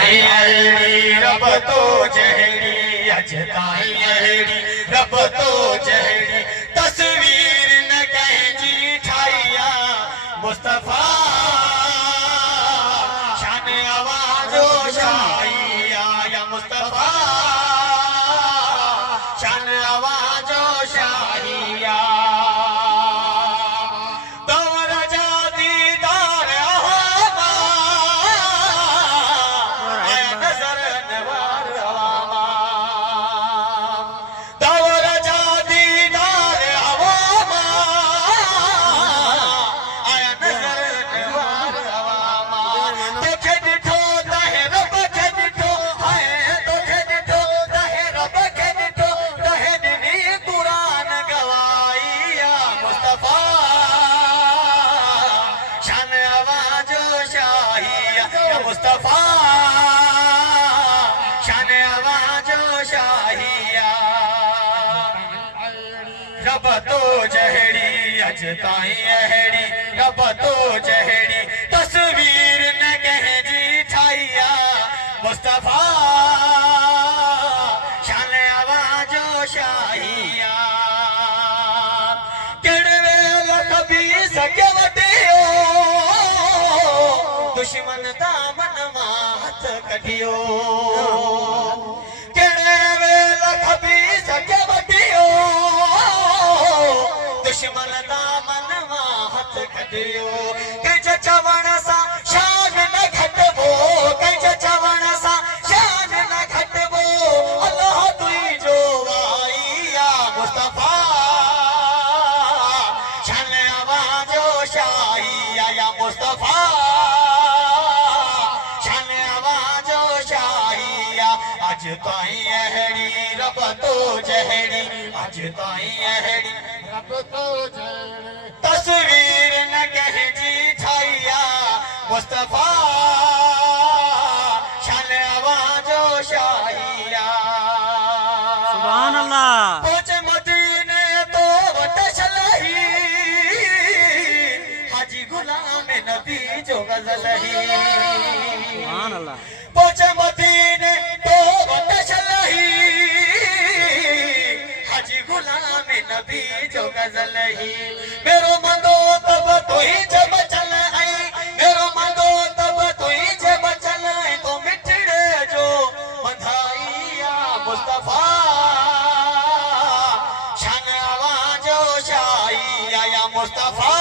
ताईं अहिड़ी रब तो जहिड़ी अज ताईं अहिड़ी रब तो जहिड़ी तस्वीर न कंहिंजी ठाही आहे मुस्तफ़ा शान आवाज़ो शाही आहे या मुस्तफ़ा शान आवाज़ो शाही आहे दौर जा दीदार हवा आया नज़र नवार हवा दौर जा दीदार हवा आया नज़र नवार हवा तोखे ॾिठो त हे रब खे ॾिठो हाय तोखे ॾिठो त हे रब खे ॾिठो त हे ॾिनी क़ुरान गवाही आहे मुस्तफ़ा शान आवाज़ो शाही आहे या मुस्तफ़ा शान आवाज़ो शाही आहे रब तो जहिड़ी अज ताईं अहिड़ी रब तो जहिड़ी तस्वीर न कंहिंजी ठाही आहे मुस्तफ़ा शान आवाज़ो शाही आहे कहिड़े वेल कभी सघे वटियो दुश्मन दामन मां हथ कढियो कहिड़े वेल कभी सघे वटियो दुश्मन दामन मां हथ कढियो कंहिंजे चवण सां शान न घटिबो कंहिंजे चवण सां शान न घटिबो अल्लाह तुंहिंजो वाई आहे मुस्तफ़ा शान आवाज़ो शाही आहे या मुस्तफ़ा शान आवाज़ो शाही आहे अज ताईं अहिड़ी रब तो जहिड़ी अज ताईं अहिड़ी रब तो जहिड़ी तस्वीर न कंहिंजी ठाही आहे मुस्तफ़ा शान आवाज़ो शाही आहे सुभान अल्लाह। पहुंच मदीने तो वट शलही हाजी गुलाम नबी जो गज़ल ही सुभान अल्लाह। पहुंच मदीने तो वट शलही हाजी गुलाम नबी जो गज़ल ही मेरो मंगो तब तो ही जब चल आई मेरो मंगो तब तो ही जब चल आई तो मिठड़े जो बंधाई आ मुस्तफ़ा शान आवाज़ो शाही आहे या मुस्तफ़ा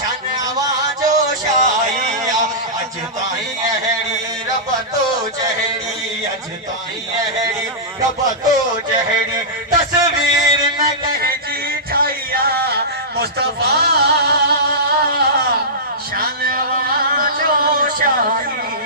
शान आवाज़ो शाही आहे अज ताईं अहिड़ी रब तो जहिड़ी अज ताईं अहिड़ी रब तो जहिड़ी तस्वीर न कंहिंजी ठाही आहे मुस्तफ़ा शान आवाज़ो शाही